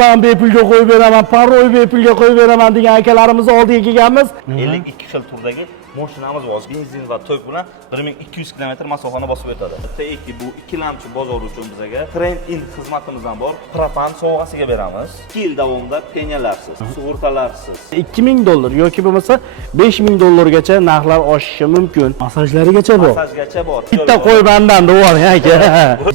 Ben bepulga qo'yib beraman, parol bepulga qo'yib beraman degan akalarimiz oldiga kelganmiz. 52 xil turdagi mashinamiz bor. Benzin va tok bilan 1200 km masofani bosib o'tadi. T2 bu ikkilamchi bozor uchun bizga trend-in xizmatimizdan bor. Propan sovg'asiga beramiz. 2 yil davomida penyalarsiz, sug'urtalarsiz. $2000 yoki bo'lmasa $5000 narxlar oshishi mumkin. Masajlarigacha bor. Masajgacha bor. Bitta qo'y bandan devoring aka.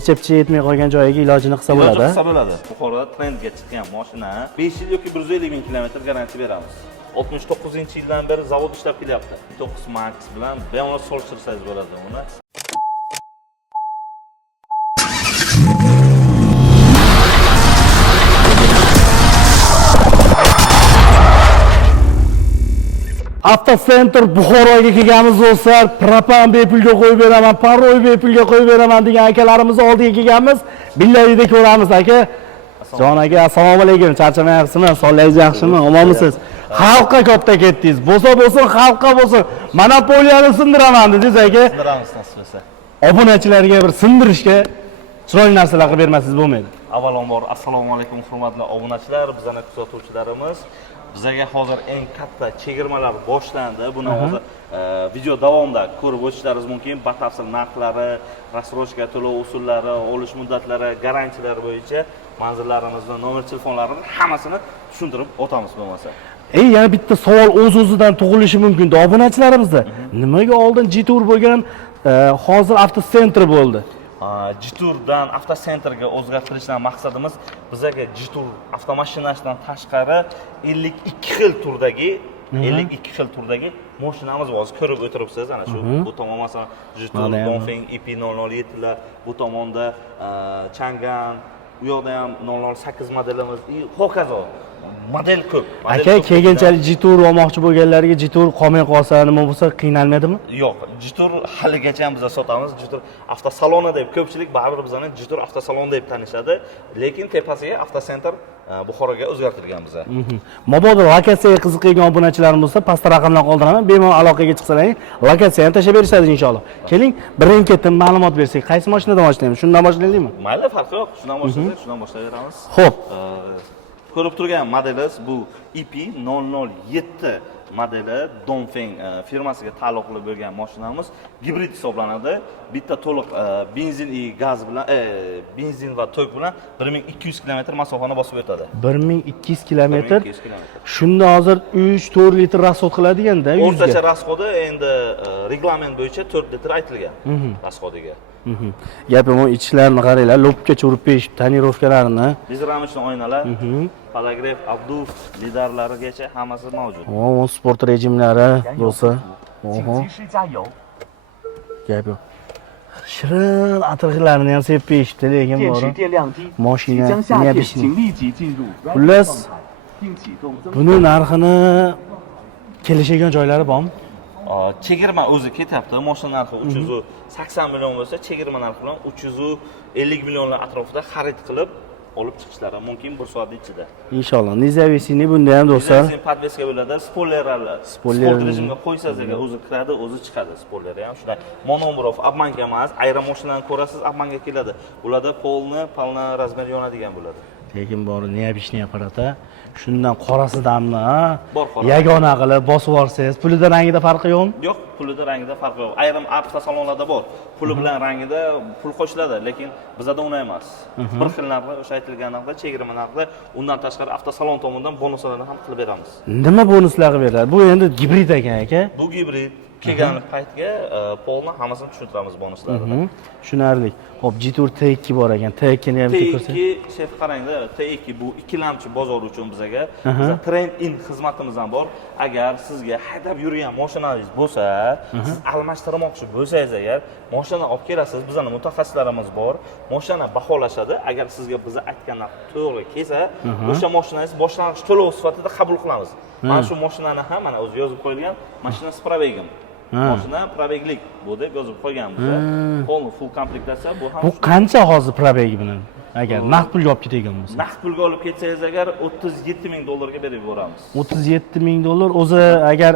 Chepchi yetmay qolgan joyiga ilojini qilsa bo'ladi. Qilsa bo'ladi. Buxoroda trendga chiqqan mashina 5 yil yoki 150 ming kilometr garantiya beramiz. 69-yildan beri zavod ishlab kelyapti. 9 Max bilan bemalol solishtirsangiz bo'ladi uni. Avtocenter Buxoroga kelganmiz do'stlar. Propan bepulga qo'yib beraman, parol bepulga qo'yib beraman degan akalarimiz oldiga kelganmiz. Billayda ko'ramiz aka. Jon aka, assalomu alaykum. Charchamayapsizmi? Sonlaringiz yaxshimi? Omonmisiz? Xalqqa katta ketdingiz. Bo'lsa bo'lsin, xalqqa bo'lsin. Monopoliyani sindiraman dedingiz aka. Sindiramiz nasib bo'lsa. Obunachilarga bir sindirishga chiroyli narsalar qilib bermasangiz bo'lmaydi. Avvalambor assalomu alaykum hurmatli obunachilar, bizning kuzatuvchilarimiz. Bizga hozir eng katta chegirmalar boshlandi. Buni hozir video davomida ko'rib o'tishlaringiz mumkin. Batafsil narxlari, rassroshka to'lov usullari, olish muddatlari, garantiyalari bo'yicha manzillarimizni, nomer telefonlarini hammasini tushuntirib o'tamiz bo'lmasa. Yana bitta savol o'z-o'zidan tug'ilishi mumkin obunachilarimizda. Nimaga oldin Jitur bo'lgan, hozir Avtocenter bo'ldi? Jiturdan Avtocenterga o'zgartirishdan maqsadimiz bizga Jitur avtomashinasidan tashqari 52 xil turdagi mashinamiz bor. Ko'rib o'tiribsiz, ana shu bu tomon masalan Jitur, Dongfeng EP007 lar, bu tomonda Chang'an, u yoqda ham 008 modelimiz, hokazo. Model ko'p. Aka, kelganchalik Jitur olmoqchi bo'lganlarga Jitur qolmay qolsa, nima bo'lsa qiynalmaydimi? Yo'q, Jitur haligacha ham biz sotamiz. Jitur avtosaloni deb ko'pchilik baribir bizani Jitur avtosalon deb tanishadi, lekin tepasiga Avtocenter Buxoroga o'zgartirgan biz. Mabodo lokatsiyaga qiziqgan obunachilarimiz bo'lsa, pastda raqamlar qoldiraman, bemalol aloqaga chiqsalaring, lokatsiyani tashlab berishadi inshaalloh. Keling, birin-ketin ma'lumot bersak, qaysi mashinadan boshlaymiz? Shundan boshlaylikmi? Mayli, farqi yo'q. Shundan boshlasak, shundan boshlayveramiz. Xo'p. Ko'rib turgan modelimiz bu EP007 modeli Dongfeng firmasiga taalluqli bo'lgan mashinamiz. Gibrid hisoblanadi. Bitta to'liq benzin gaz bilan benzin va tok bilan 1200 km masofani bosib o'tadi. 1200 km. Shunda hozir 3-4 litr rasxod qiladiganda, o'rtacha rasxodi endi reglament bo'yicha 4 litr aytilgan rasxodiga. Gapim o ichlarini qaranglar, lobgacha urib berish, tonirovkalarini. Bizramishli oynalar, palograf, abduf, lidarlarigacha hammasi mavjud. Sport rejimlari bo'lsa. Gap yo'q. Shirin atirg'ilarini ham sevib berishdi, lekin bor. Mashina xullas buni narxini kelishgan joylari bormi? Chegirma o'zi ketyapti. Mashina narxi 380 million bo'lsa, chegirma narxi bilan 350 millionlar atrofida xarid qilib olib chiqishlari mumkin 1 soat ichida. Inshaalloh. Nizavisini bunda ham do'stlar. Podveska bo'ladi, spoilerlar. Sport rejimga qo'ysangiz, o'zi kiradi, o'zi chiqadi. Spoileri ham shunday. Monombrov obmanga emas, ayrim mashinalarni ko'rasiz, obmanga keladi. Ularda polni razmer yonadigan bo'ladi. Lekin bor, neobishniy apparata. Shundan qorasi damni, yagona qilib bosib olsangiz, pulida rangida farqi yo'qmi? Yo'q, pulida rangida farqi yo'q. Ayrim avtosalonlarda bor. Puli bilan rangida pul qo'shiladi, lekin bizda unday emas. Bir xil narxda, o'sha aytilgan narxda, chegirma narxda, undan tashqari avtosalon tomonidan bonuslarni ham qilib beramiz. Nima bonuslar beriladi? Bu endi gibrid ekan aka. Bu gibrid. Kelgan paytga polni hammasini tushuntiramiz bonuslarini. Tushunarli. Xo'p, Jitur T2 bor ekan. T2 ni ham ko'rsangiz. T2 chef qarangda, T2 bu ikkilamchi bozor uchun bizga trend-in xizmatimizdan bor. Agar sizga haydab yurgan mashinangiz bo'lsa, siz almashtirmoqchi bo'lsangiz agar, mashina olib kelasiz, bizning mutaxassislarimiz bor. Mashina baholashadi. Agar sizga biz aytgan narx to'g'ri kelsa, o'sha mashinangiz boshlang'ich to'lov sifatida qabul qilamiz. Mana shu mashinani ham mana o'zi yozib qo'yilgan, mashinasi probegim. Mashina probeglik bu deb yozib qo'yganmiz. Polni full komplektatsiya bu ham. Bu qancha hozir probegi bilan? Agar naqd pulga olib ketadigan bo'lsa. Naqd pulga olib ketsangiz agar $37,000 ga berib yuboramiz. $37,000 o'zi agar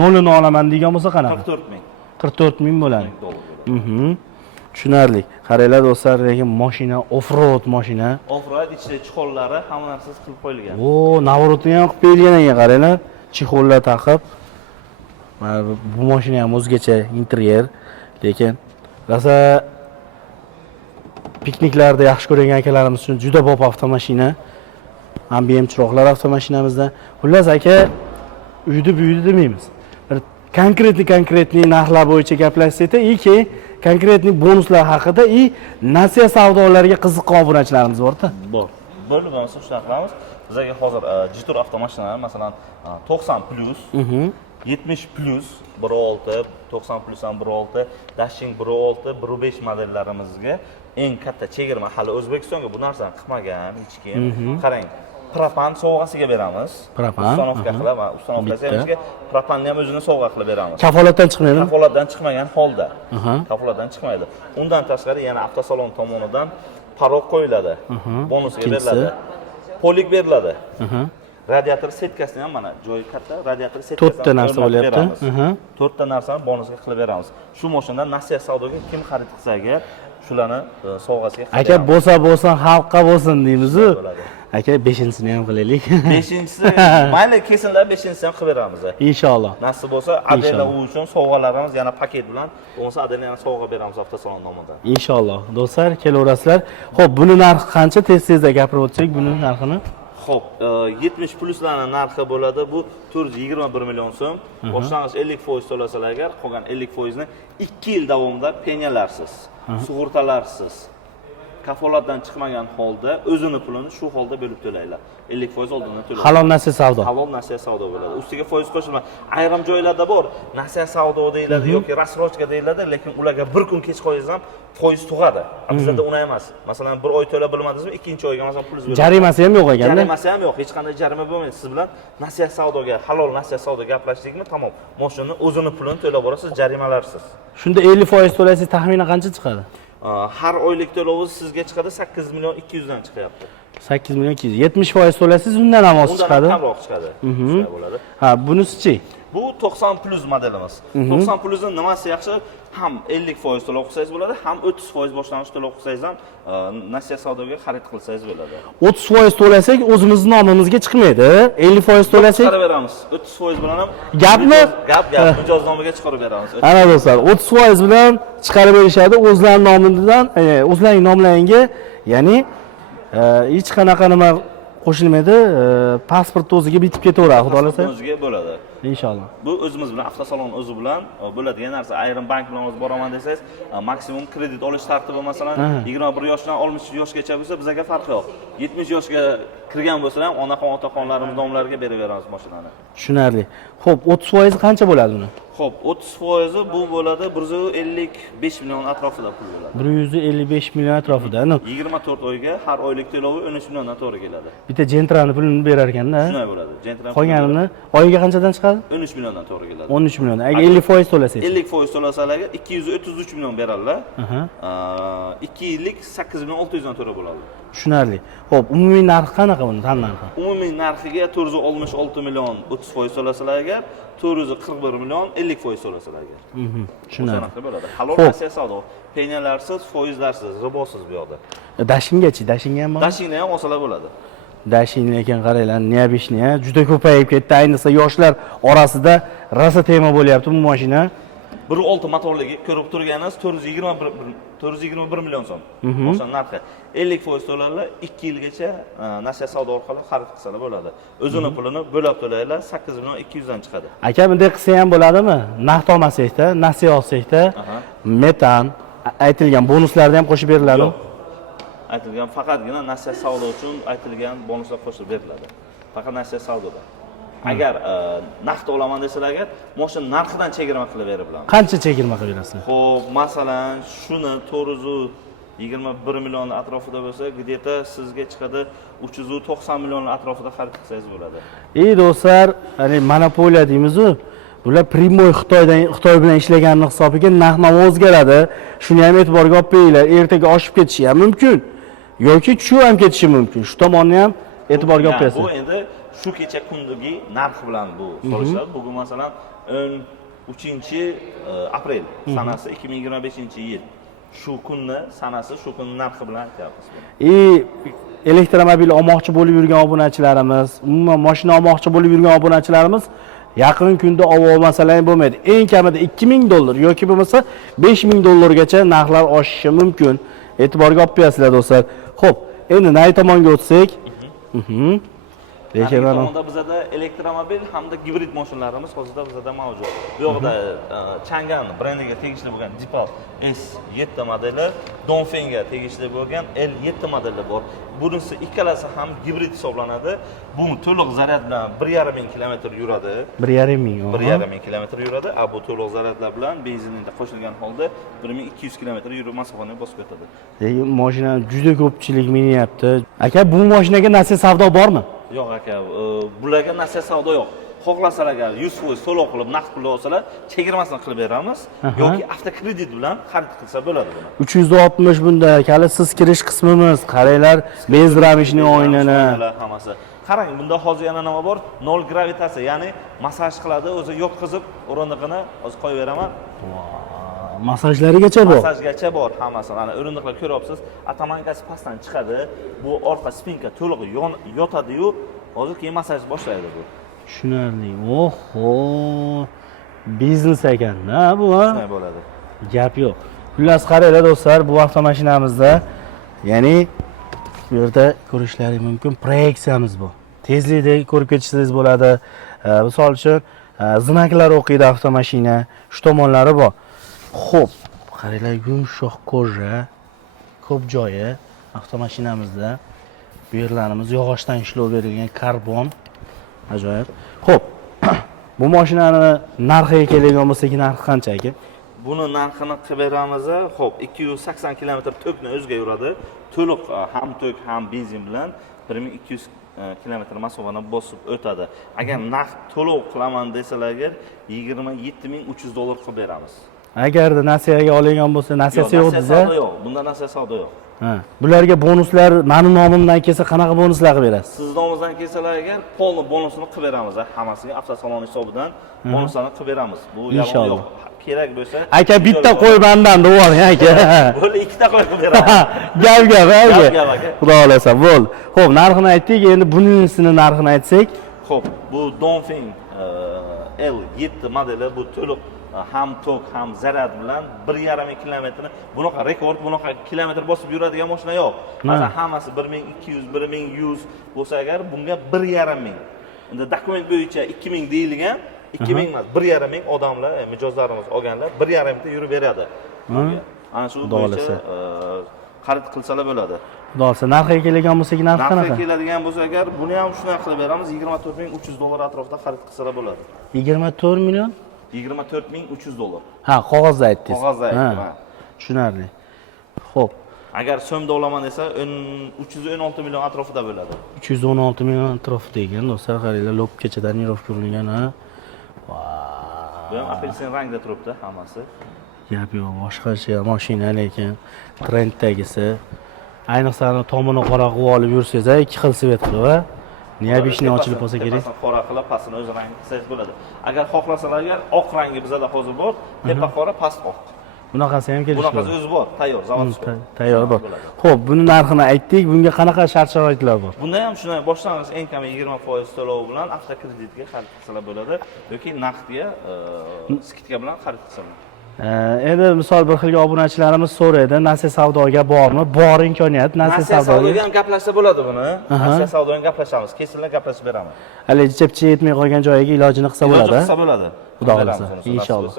nolini olaman degan bo'lsa qanaqa? 44,000. 44,000 bo'ladi. Tushunarli. Qaranglar do'stlar, lekin mashina off-road mashina. Off-road ichida chexollari hamma narsasi qilib qo'yilgan. Navrotni ham qilib qo'yilgan ekan, qaranglar. Chexollar taqib. Mana bu mashina ham o'zgacha interyer, lekin rosa pikniklarda yaxshi ko'rgan akalarimiz uchun juda bob avtomashina. Ambient chiroqlar avtomashinamizda. Xullas aka, uydi demaymiz. Bir konkretniy narxlar bo'yicha gaplashsak-da, keyin konkretniy bonuslar haqida Nasiya savdolariga qiziqqan obunachilarimiz bor-da. Bor. Bo'lib bo'lmasa shunaqa qilamiz. Bizga hozir Jitur avtomashinalar, masalan, 90+, 70+, 1.6, 90+ ham 1.6, Dashing 1.6, 1.5 modellarimizga eng katta chegirma hali O'zbekistonga bu narsani qilmagan hech kim. Qarang, propan sovg'asiga beramiz. Uстановка qilib, uстановкасizga propanni ham o'zini sovg'a qilib beramiz. Kafolatdan chiqmaydimi? Kafolatdan chiqmagan holda. Kafolatdan chiqmaydi. Undan tashqari yana avtosalon tomonidan parok qo'yiladi. Bonusga beriladi. Polik beriladi. Radiator setkasini ham mana joyi katta, radiator setkasi 4 ta narsa bo'lyapti. 4 ta narsani bonusga qilib beramiz. Shu mashinadan Nasiya savdoga kim xarid qilsa agar shularni sovg'asiga qilib aka bo'lsa xalqqa bo'lsin deymiz-ku. Aka 5-sini ham qilaylik. 5-si mayli kelsinlar, 5-sini ham qilib beramiz. Inshaalloh. Nasib bo'lsa, Adela u uchun sovg'alarimiz yana paket bilan, bo'lmasa Adela yana sovg'a beramiz avtosalon nomidan. Inshaalloh. Do'stlar, kelaverasizlar. Xo'p, buni narxi qancha? Tez-tezda gapirib o'tsak, buni narxini. Xo'p, 70+ narxi bo'ladi. Bu 421 million so'm. Boshlang'ich 50% to'lasalar agar, qolgan 50% ni 2 yil davomida penyalarsiz, sug'urtalarsiz, kafolatdan chiqmagan holda o'zini pulini shu holda bo'lib to'laylar. 50% oldindan to'laydi. Halol Nasiya savdo. Halol Nasiya savdo bo'ladi. Ustiga foiz qo'shilmaydi. Ayrim joylarda bor, Nasiya savdo deyiladi yoki rassrochka deyiladi, lekin ularga bir kun kech qo'ysangiz ham foiz tug'adi. Bizda uni emas. Masalan, bir oy to'lab bilmadingizmi, ikkinchi oyga masalan pulingiz bo'ladi. Jarimasi ham yo'q ekanda. Jarimasi ham yo'q, hech qanday jarima bo'lmaydi. Siz bilan Nasiya savdoga, halol Nasiya savdo gaplashdikmi, tamom. Mashina o'zini pulini to'lab borasiz, jarimalarsiz. Shunda 50% to'lasangiz taxminan qancha chiqadi? Har oylik to'lovingiz sizga chiqadi 8 million 200 dan chiqyapti. 8 million 200. 70% to'lasangiz undan ham oz chiqadi. Undan kamroq chiqadi. Shunday bo'ladi. Ha, bunisi-chi? Bu 90+ modelimiz. 90+ ni nimasi yaxshi? Ham 50% to'lov qilsangiz bo'ladi, ham 30% boshlang'ich to'lov qilsangiz ham Nasiya savdoga xarid qilsangiz bo'ladi. 30% to'lasak o'zimizning nomimizga chiqmaydi. 50% to'lasak chiqarib beramiz. 30% bilan ham gapmi? Gap mijoznomiga chiqarib beramiz. Ana do'stlar, 30% bilan chiqarib berishadi o'zlarining nomidan, o'zlarining nomlariga, ya'ni hech qanaqa nima qo'shilmaydi, pasport o'ziga bitib ketaveradi, xudo xolasa. O'ziga bo'ladi. Inshaalloh. Bu o'zimiz bilan avtosalon o'zi bilan bo'ladigan narsa. Ayrim bank bilan o'zi boraman desangiz, maksimum kredit olish tartibi masalan 21 yoshdan 60 yoshgacha bo'lsa, bizga farqi yo'q. 70 yoshga kirgan bo'lsa ham onaxon otaxonlarimiz nomlariga beraveramiz mashinani. Tushunarli. Xo'p, 30% qancha bo'ladi buni? Xo'p, 30% bu bo'ladi 155 million atrofida pul bo'ladi. 155 million atrofida. 24 oyga har oylik to'lovi 13 milliondan to'g'ri keladi. Bitta Gentrani pulini berar ekanda. Shunday bo'ladi. Gentrani qolganini oyiga qanchadan chiqadi? 13 milliondan to'g'ri keladi. 13 million. Agar 50% to'lasangiz. 50% to'lasalarga 233 million beradilar. 2 yillik 8 million 600 dan to'g'ri bo'ladi. Tushunarli. Xo'p, umumiy narxi qanaqa buni, tan narxi? Umumiy narxiga 466 million 30% to'lasalar agar, 441 million 50% to'lasalar agar. Tushunarli. Halol Nasiya savdo. Penyalarsiz, foizlarsiz, ribosiz bu yoqda. Dashingachi, dashinga ham bor? Dashingda ham olsalar bo'ladi. Dashin lekin qaranglar, niyabishni juda ko'payib ketdi. Ayniqsa yoshlar orasida rosa tema bo'lyapti bu mashina. 1.6 motorligi ko'rib turganingiz 421 million so'm. O'sha narxi. 50% to'larlar 2 yilgacha Nasiya savdo orqali xarid qilsalar bo'ladi. O'zini pulini bo'lib to'laylar 8 million 200 dan chiqadi. Aka, bunday qilsa ham bo'ladimi? Naqd olmasakda, Nasiya olsakda, metan aytilgan bonuslarni ham qo'shib beriladi. Yo'q. Aytilgan faqatgina Nasiya savdo uchun aytilgan bonuslar qo'shib beriladi. Faqat Nasiya savdoda. Agar naqd olaman desalar agar, mashina narxidan chegirma qilib berib bilamiz. Qancha chegirma qilib berasiz? Xo'p, masalan, shuni 421 million atrofida bo'lsa, где-то sizga chiqadi 390 million atrofida xarid qilsangiz bo'ladi. Do'stlar, monopoliya deymiz-ku. Bular primoy Xitoy bilan ishlaganning hisobiga narx-navo o'zgaradi. Shuni ham e'tiborga olib qo'yinglar. Ertaga oshib ketishi ham mumkin yoki tushib ham ketishi mumkin. Shu tomonni ham e'tiborga olib qo'yasiz. Bu endi shu kecha kundagi narx bilan bu so'rashlar. Bugun masalan 13 aprel sanasi 2025-yil. shu kunni sanasi, shu kunning narxi bilan aytyapmiz. Elektromobil olmoqchi bo'lib yurgan obunachilarimiz, umuman mashina olmoqchi bo'lib yurgan obunachilarimiz yaqin kunda olib olmasalar bo'lmaydi. Eng kamida $2000 yoki bo'lmasa $5000 narxlar oshishi mumkin. E'tiborga olib qo'yasizlar do'stlar. Xo'p, endi nay tomonga o'tsak. Lekin tomonda bizada elektromobil hamda gibrid mashinalarimiz hozirda bizada mavjud. Bu yoqda Chang'an brendiga tegishli bo'lgan Deepal S7 modeli, Dongfengga tegishli bo'lgan L7 modeli bor. Bunisi ikkalasi ham gibrid hisoblanadi. Bu to'liq zaryad bilan 1500 km yuradi. 1500 km yuradi. Bu to'liq zaryadlar bilan benzinda qo'shilgan holda 1200 km yurib masofani bosib o'tadi. Lekin mashina juda ko'pchilik minyapti. Aka, bu mashinaga nasiya savdo bormi? Yo'q aka, bularga nasiya savdo yo'q. Xohlasalar agar 100% to'lov qilib naqd pul olsalar, chegirmasini qilib beramiz yoki avtokredit bilan xarid qilsa bo'ladi buni. 360 bunda hali siz kirish qismimiz, qaranglar, bezramishning o'yinini. Hammasi. Qarang, bunda hozir yana nima bor? Nol gravitatsiya, ya'ni massaj qiladi, o'zi yotqizib o'rindiqini hozir qo'yib beraman. Massajlarigacha bor. Massajgacha bor hammasi. Mana o'rindiqlar ko'ryapsiz, atamankasi pastdan chiqadi. Bu orqa spinka to'liq yotadi-yu, hozir keyin massaj boshlaydi bu. Tushunarli. Oho. Biznes ekan-da bu. Shunday bo'ladi. Gap yo'q. Xullas qaranglar do'stlar, bu avtomashinamizda, ya'ni bu yerda ko'rishlaringiz mumkin, proyeksiyamiz bu. Tezlikda ko'rib ketishingiz bo'ladi. Misol uchun, znaklar o'qiydi avtomashina, shu tomonlari bor. Xo'p, qaranglar, yumshoq koja, ko'p joyi avtomashinamizda. Bu yerlarimiz yog'ochdan ishlov berilgan karbon. Ajoyib. Xo'p, bu mashinani narxiga keladigan bo'lsak, narxi qancha aka? Buni narxini qilib beramiz. Xo'p, 280 km tokni o'ziga yuradi. To'liq ham tok, ham benzin bilan 1200 km masofani bosib o'tadi. Agar naqd to'lov qilaman desalarga $27300 qilib beramiz. Agarda nasiyaga olgan bo'lsa, nasiyasi yo'q desa? Yo'q, bunda nasiya savdo yo'q. Bularga bonuslar meni nomimdan kelsa qanaqa bonuslar qilib berasiz? Siz nomingizdan kelsalar agar polni bonusini qilib beramiz. Hammasiga avtosalon hisobidan bonuslarni qilib beramiz. Bu yolg'on yo'q. Kerak bo'lsa, aka bitta qo'y bandan devoring aka. Bo'ldi, ikkita qo'y qilib beraman. Gap aka. Gap aka. Xudo xolasa, bo'ldi. Xo'p, narxini aytdik, endi bunisini narxini aytsak. Xo'p, bu Dongfeng L7 modeli, bu to'liq ham tok, ham zaryad bilan 1,5 kilometrni, bunaqa rekord, bunaqa kilometr bosib yuradigan mashina yo'q. Masalan, hammasi 1200, 1100 bo'lsa agar, bunga 1,5. Endi dokument bo'yicha 2000 deyilgan, 2000 emas, 1,5 odamlar, mijozlarimiz olganlar 1,5 ta yurib beradi. Ana shu bo'yicha xarid qilsalar bo'ladi. Xudo xolasa, narxiga keladigan bo'lsak, narxi qanaqa? Narxiga keladigan bo'lsa agar, buni ham shunday qilib beramiz, $24300 atrofida xarid qilsalar bo'ladi. 24 million? $24300. Ha, qog'ozda aytdingiz. Qog'ozda aytdim. Tushunarli. Xo'p. Agar so'mda olaman desa, 316 million atrofida bo'ladi. 316 million atrofida ekan, do'stlar, qaranglar, lobgacha tonirovka qilingan, ha. Bu ham apelsin rangda turibdi hammasi. Gap yo'q, boshqacha mashina lekin trenddagisi. Ayniqsa tomini qora qilib olib yursangiz, ikki xil svet qilib, ha. Niyabishni ochilib qolsa kerak. Qora qilib, pastini o'z rangini qilsangiz bo'ladi. Agar xohlasalar, agar oq rangi bizada hozir bor, tepa qora, past oq. Bunaqasi ham kelishi. Bunaqasi o'zi bor, tayyor, zavodskiy. Tayyor bor. Xo'p, buni narxini aytdik. Bunga qanaqa shart-sharoitlar bor? Bunda ham shunday boshlang'ich eng kami 20% to'lov bilan avtokreditga xarid qilsalar bo'ladi yoki naqdga skidka bilan xarid qilsalar. Endi misol bir xilga obunachilarimiz so'raydi, nasiya savdoga bormi? Bor imkoniyat, nasiya savdoga ham gaplashsa bo'ladi buni. Nasiya savdoga gaplashamiz, kesinlar gaplashib beraman. Hali chepchi yetmay qolgan joyiga ilojini qilsa bo'ladi. Ilojini qilsa bo'ladi. Xudo xolasa, inshaalloh.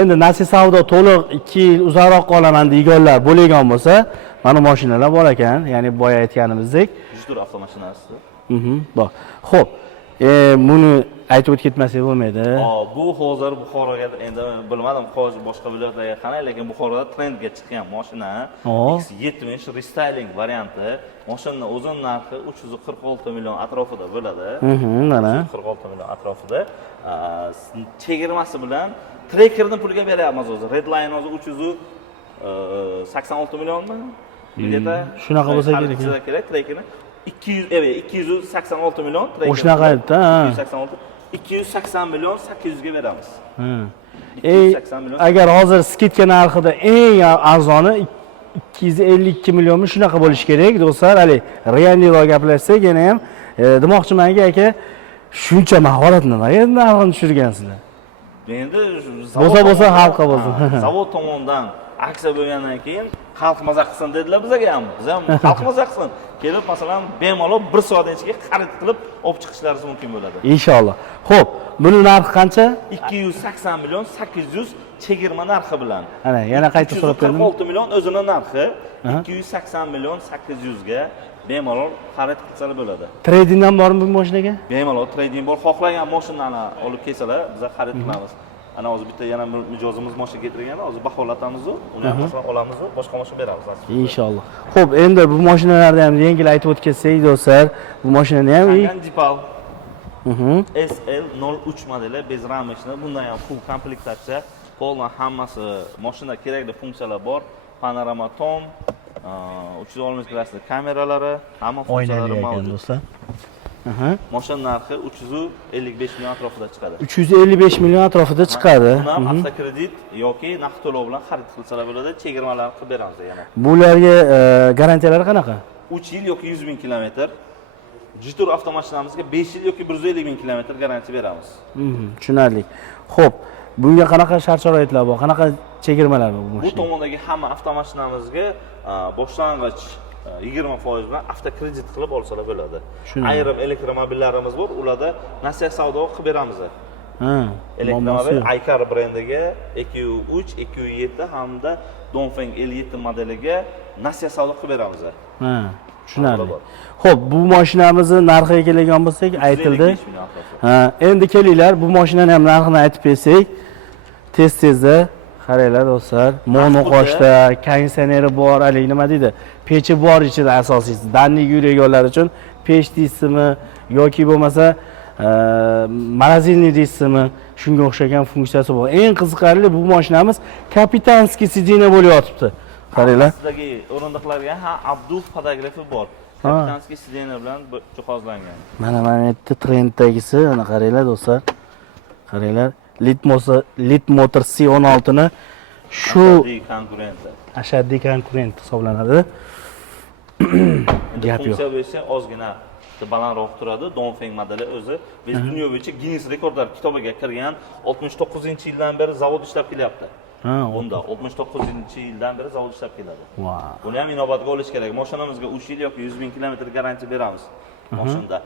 Endi nasiya savdo to'liq 2 yil uzoqroq qolaman deganlar bo'lgan bo'lsa, mana mashinalar bor ekan, ya'ni boya aytganimizdek. 100 tur avtomashinasi. Bor. Xo'p, buni aytib o'tib ketmasak bo'lmaydi. Bu hozir Buxoroga endi bilmadim, hozir boshqa viloyatlarga qanday, lekin Buxoroda trendga chiqqan mashina X70 restyling varianti. Mashinaning o'zining narxi 346 million atrofida bo'ladi. Mana 346 million atrofida. Chegirmasi bilan Trackerni pulga beryapmiz o'zi. Redline o'zi 386 millionmi? Bileta shunaqa bo'lsa kerak. Trackerni 286 million. O'shanaqa aytdi, ha. 280 million 800 ga beramiz. 280 million. Agar hozir skidka narxida eng arzoni 252 millionmi shunaqa bo'lishi kerak do'stlar. Hali realniroq gaplashsak, yana ham demoqchimanki, aka, shuncha mahorat nimaga narxini tushirgansizlar? Endi bo'lsa xalqqa bo'lsin. Zavod tomonidan aksiya bo'lgandan keyin xalq maza qilsin dedilar bizga ham. Biz ham xalq maza qilsin. Kelib, masalan, bemalol 1 soatdan ichiga xarid qilib olib chiqishlaringiz mumkin bo'ladi. Inshaalloh. Xo'p, buni narxi qancha? 280 million 800 chegirma narxi bilan. Ana, yana qayta so'rab berdim. 46 million o'zining narxi 280 million 800 ga bemalol xarid qilsalar bo'ladi. Tradingdan bormi bu mashinaga? Bemalol trading bor, xohlagan mashinani olib kelsalar, biz xarid qilamiz. Ana hozir bitta yana mijozimiz mashina keltirgan, hozir baholatamiz, uni ham olamiz, boshqa mashina beramiz. Inshaalloh. Xo'p, endi bu mashinalarni ham yengil aytib o'tkazsak, do'stlar, bu mashinani ham Jipal SL03 modeli bez ramashni, bundan ham full komplektatsiya, polna hammasi, mashina kerakli funksiyalar bor. Panorama tom, 360 gradusli kameralari, hamma funksiyalari mavjud. Do'stlar. Mashina narxi 355 million atrofida chiqadi. 355 million atrofida chiqadi. Buni avtokredit yoki naqd to'lov bilan xarid qilsalar bo'ladi, chegirmalarni qilib beramiz yana. Bularga garantiyalari qanaqa? 3 yil yoki 100 ming kilometr. Jitur avtomashinamizga 5 yil yoki 150 ming kilometr garantiya beramiz. Tushunarli. Xo'p, bunga qanaqa shart-sharoitlar bor? Qanaqa chegirmalar bor bu mashina? Bu tomondagi hamma avtomashinamizga boshlang'ich 20% bilan avtokredit qilib olsalar bo'ladi. Ayrim elektromobillarimiz bor, ularda nasiya savdo qilib beramiz. Elektromobil Aykar brendiga EQ3, EQ7 hamda Dongfeng L7 modeliga nasiya savdo qilib beramiz. Tushunarli. Xo'p, bu mashinamizni narxiga kelgan bo'lsak, aytildi. Endi kelinglar, bu mashinani ham narxini aytib bersak, tez-tezda qaranglar do'stlar, monoqoshda, konditsioneri bor, hali nima deydi? Pechi bor ichida asosiysi. Danlik yurganlar uchun pech deysizmi yoki bo'lmasa morozinniy deysizmi, shunga o'xshagan funksiyasi bor. Eng qiziqarli bu mashinamiz kapitanskiy sideniya bo'lib yotibdi. Qaranglar. Sizdagi o'rindiqlarga Abdul fotografi bor. Kapitanskiy sideniya bilan jihozlangan. Mana yerda trenddagisi, ana qaranglar do'stlar. Qaranglar. Lead Motor C16 ni shu ashaddiy konkurent hisoblanadi. Gap yo'q. Funksiya bo'yicha ozgina balandroq turadi. Dongfeng modeli o'zi biz dunyo bo'yicha Guinness rekordlar kitobiga kirgan 69-yildan beri zavod ishlab kelyapti. Bunda 69-yildan beri zavod ishlab keladi. Buni ham inobatga olish kerak. Mashinamizga 3 yil yoki 100 ming kilometr garantiya beramiz. Mashinada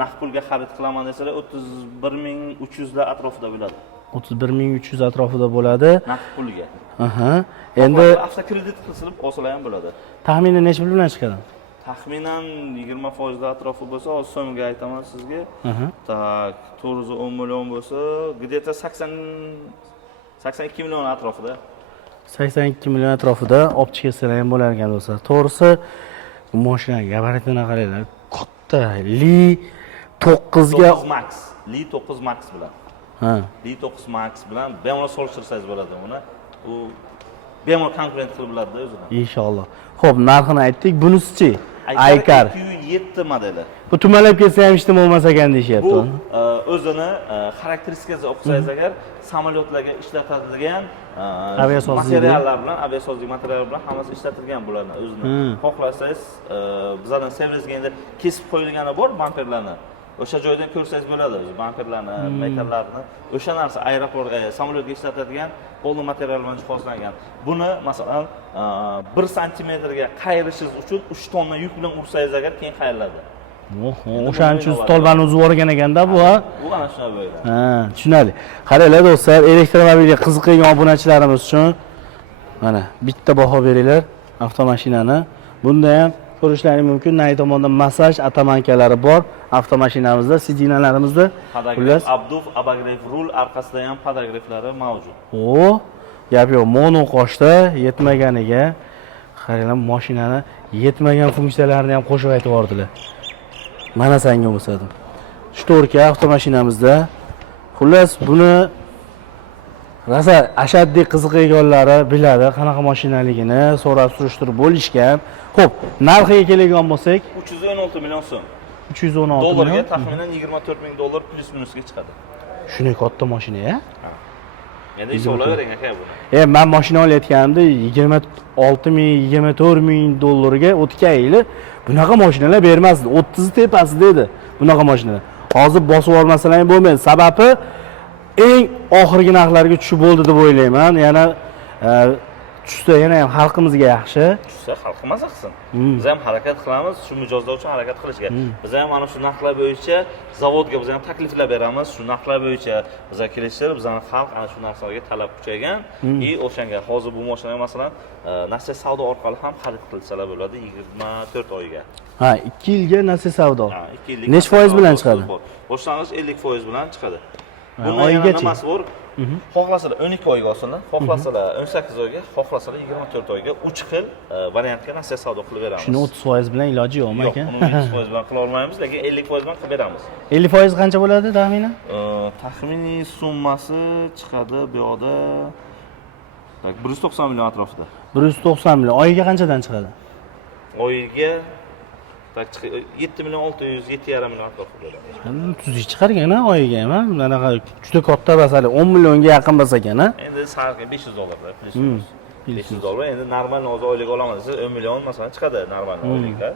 naqd pulga xarid qilaman desalar 31300 lar atrofida bo'ladi. 31300 atrofida bo'ladi. Naqd pulga. Endi avtokredit qilib olsalar ham bo'ladi. Taxminan necha pul bilan chiqadi? Taxminan 20% da atrofi bo'lsa, hozir so'mga aytaman sizga. Tak, 410 million bo'lsa, где-то 82 million atrofida. 82 million atrofida olib chiqsalar ham bo'lar ekan do'stlar. To'g'risi, bu mashina gabaritini qaranglar. Katta Li 9 ga Max, Li 9 Max bilan. Li 9 Max bilan bemalol solishtirsangiz bo'ladi uni. U bemalol konkurent qilib bo'ladi o'zini. Inshaalloh. Xo'p, narxini aytdik. Bunisi-chi? Aykar EQ7 modeli. Bu tumalab ketsa ham ishtim bo'lmas ekan deyapti. Bu o'zini xarakteristikasiga o'xshaysiz agar samolyotlarga ishlatiladigan materiallar bilan, aviasozlik materiallar bilan hammasi ishlatilgan bularni o'zini. Xohlasangiz bizlardan servisga endi kesib qo'yilgani bor bamperlarni. O'sha joydan ko'rsangiz bo'ladi, o'zi bamperlarni, metallarni. O'sha narsa aeroportga, samolyotga ishlatiladigan qo'lni material bilan jihozlangan. Buni masalan 1 santimetrga qayrishingiz uchun 3 tonna yuk bilan ursangiz agar keyin qayriladi. O'shaning uchun stolbani uzib yuborgan ekanda bu, ha? Bu ana shunday bo'ladi. Tushunarli. Qaranglar do'stlar, elektromobilga qiziqgan obunachilarimiz uchun mana bitta baho beringlar avtomashinani. Bunda ham ko'rishlaringiz mumkin. Nay tomonda massaj atamankalari bor. Avtomashinamizda, sidinalarimizda xullas Abdul Abagrev rul orqasida ham podograflari mavjud. Gap yo'q, mono qoshda yetmaganiga qaranglar, mashinani yetmagan funksiyalarini ham qo'shib aytib yubordilar. Mana senga bo'lsadim. Shtorka avtomashinamizda. Xullas buni rosa ashaddiy qiziqganlari biladi, qanaqa mashinaligini so'rab surishtirib bo'lishgan. Xo'p, narxiga kelgan bo'lsak, 316 million so'm. 316 dollarga taxminan 24 ming dollar plus minusga chiqadi. Shunday katta mashina-ya? Endi ish olavering aka buni. Men mashina olayotganimda 26 ming, 24 ming dollarga o'tgan yili bunaqa mashinalar bermasdi. 30 tepasida edi bunaqa mashinalar. Hozir bosib olmasalar bo'lmaydi. Sababi eng oxirgi narxlarga tushib bo'ldi deb o'ylayman. Yana tushsa yana ham xalqimizga yaxshi. Tushsa xalqimiz qilsin. Biz ham harakat qilamiz, shu mijozlar uchun harakat qilishga. Biz ham mana shu narxlar bo'yicha zavodga biz ham takliflar beramiz. Shu narxlar bo'yicha bizga kelishib, bizning xalq ana shu narsalarga talab kuchaygan. O'shanga hozir bu mashina masalan Nasiya savdo orqali ham xarid qilsalar bo'ladi 24 oyga. Ha, 2 yilga Nasiya savdo. Ha, 2 yillik. Necha foiz bilan chiqadi? Boshlang'ich 50% bilan chiqadi. Oyigacha nimasi bor? Xohlasalar 12 oyga olsinlar, xohlasalar 18 oyga, xohlasalar 24 oyga 3 xil variantga Nasiya savdo qilib beramiz. Shuni 30% bilan iloji yo'qmi Yo'q, aka? uni 30% bilan qila olmaymiz, lekin 50% bilan qilib beramiz. 50% qancha bo'ladi taxminan? Taxminiy summasi chiqadi bu yoqda 190 million atrofida. 190 million. Oyiga qanchadan chiqadi? Oyiga 7 million 600, 7,5 million atrofida bo'ladi. 30 chiqargan-a oyiga ham. Bunaqa juda katta masala. 10 millionga yaqin bo'lsa ekan-a. Endi sarfga 500 dollar plyus. 500 dollar. Endi normal hozir oylik olaman desangiz 10 million masalan chiqadi normal oylikda.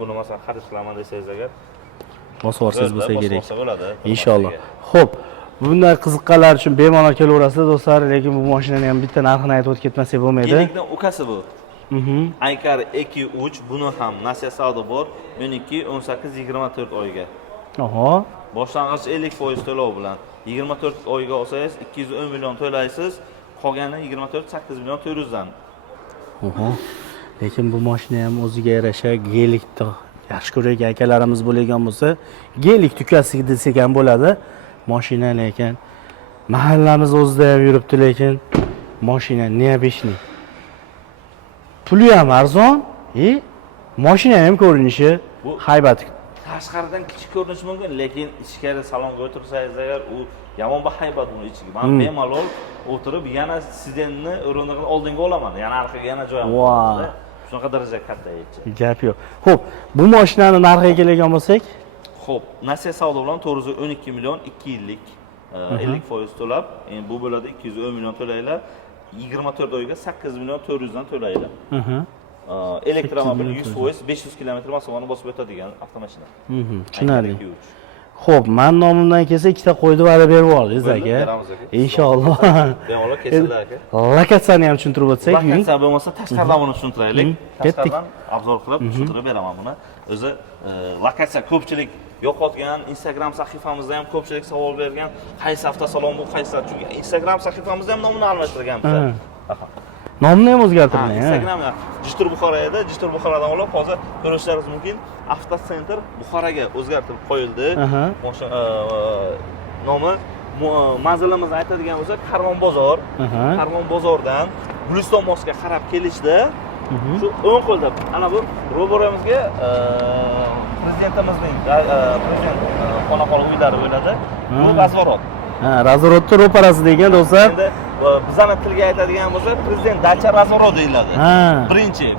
Buni masalan xarid qilaman desangiz agar bosib olsangiz bo'lsa kerak. Bosib bo'ladi. Inshaalloh. Xo'p, bunday qiziqqanlar uchun bemalol kelaverasizlar do'stlar, lekin bu mashinani ham bitta narxini aytib o'tib ketmasak bo'lmaydi. Elikdan ukasi bu. Aykar 2-3 buni ham Nasiya savdo bor. 12, 18, 24 oyga. Oho. Boshlang'ich 50% to'lov bilan 24 oyga olsangiz 210 million to'laysiz. Qolgani 24 8 million 400 dan. Oho. Lekin bu mashina ham o'ziga yarasha gelikda yaxshi ko'rgan akalarimiz bo'lgan bo'lsa, gelik tukasi desak ham bo'ladi. Mashina lekin mahallamiz o'zida ham yuribdi, lekin mashina neyabishni. Puli ham arzon, mashina ham ko'rinishi haybat. Tashqaridan kichik ko'rinishi mumkin, lekin ichkari salonga o'tirsangiz agar u yomon bir haybat uni ichiga. Men bemalol o'tirib yana sidenni o'rindig'ini oldinga olaman. Yana orqaga yana joy ham. Shunaqa darajada katta etchi. Gap yo'q. Xo'p, bu mashinani narxiga kelgan bo'lsak, xo'p, Nasiya savdo bilan 412 million 2 yillik 50% to'lab, endi bu bo'ladi 210 million to'laylar. 24 oyga 8 million 400 dan to'laylar. Elektromobil 100%, 500 km masofani bosib o'tadigan avtomashina. Tushunarli. Xo'p, men nomimdan kelsa ikkita qo'ydi va'da berib oldingiz aka. Inshaalloh. Bemalol kelsinlar aka. Lokatsiyani ham tushuntirib o'tsak, lokatsiya bo'lmasa tashqaridan buni tushuntiraylik. Tashqaridan obzor qilib tushuntirib beraman buni. O'zi lokatsiya ko'pchilik yo'qotgan, Instagram sahifamizda ham ko'pchilik savol bergan, qaysi avtosalon bu, qaysi, chunki Instagram sahifamizda ham nomini almashtirganmiz. Nomini ham o'zgartirgan. Instagramda Jishtur Buxoro edi. Jishtur Buxorodan olib hozir ko'rishlaringiz mumkin. Avtosentr Buxoroga o'zgartirib qo'yildi. Nomi manzilimizni aytadigan bo'lsak, Karvon bozor. Karvon bozordan Guliston mosga qarab kelishda shu o'ng qo'lda ana bu ro'baramizga prezidentimizning prezident xonaqoli uylari bo'ladi. Bu Razvorot. Razvorotning ro'parasi degan do'stlar. Endi bizani tilga aytadigan bo'lsa, prezident dacha Razvorot deyiladi.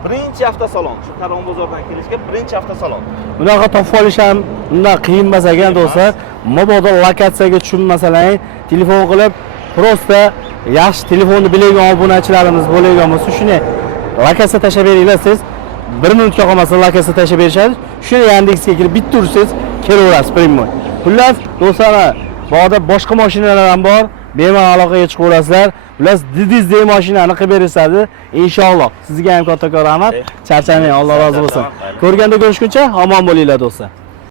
Birinchi avtosalon. Shu Karvon bozordan kelishga birinchi avtosalon. Bunaqa topib olish ham undan qiyin emas ekan do'stlar. Mabodo lokatsiyaga tushunmasalaring, telefon qilib, prosta yaxshi telefonni biladigan obunachilarimiz bo'lgan bo'lsa, shuni lokatsiya tashlab beringlar, siz 1 minutga qolmasa lokatsiya tashlab berishadi. Shuni Yandexga kirib bitta ursangiz kelaverasiz primoy. Xullas, do'stlar, bu yerda boshqa mashinalar ham bor. Bemalol aloqaga chiqaverasizlar. Ular didizdek mashinani qilib berishadi. Inshaalloh. Sizga ham katta rahmat. Charchamang, Alloh rozi bo'lsin. Ko'rganda ko'rishguncha omon bo'linglar do'stlar.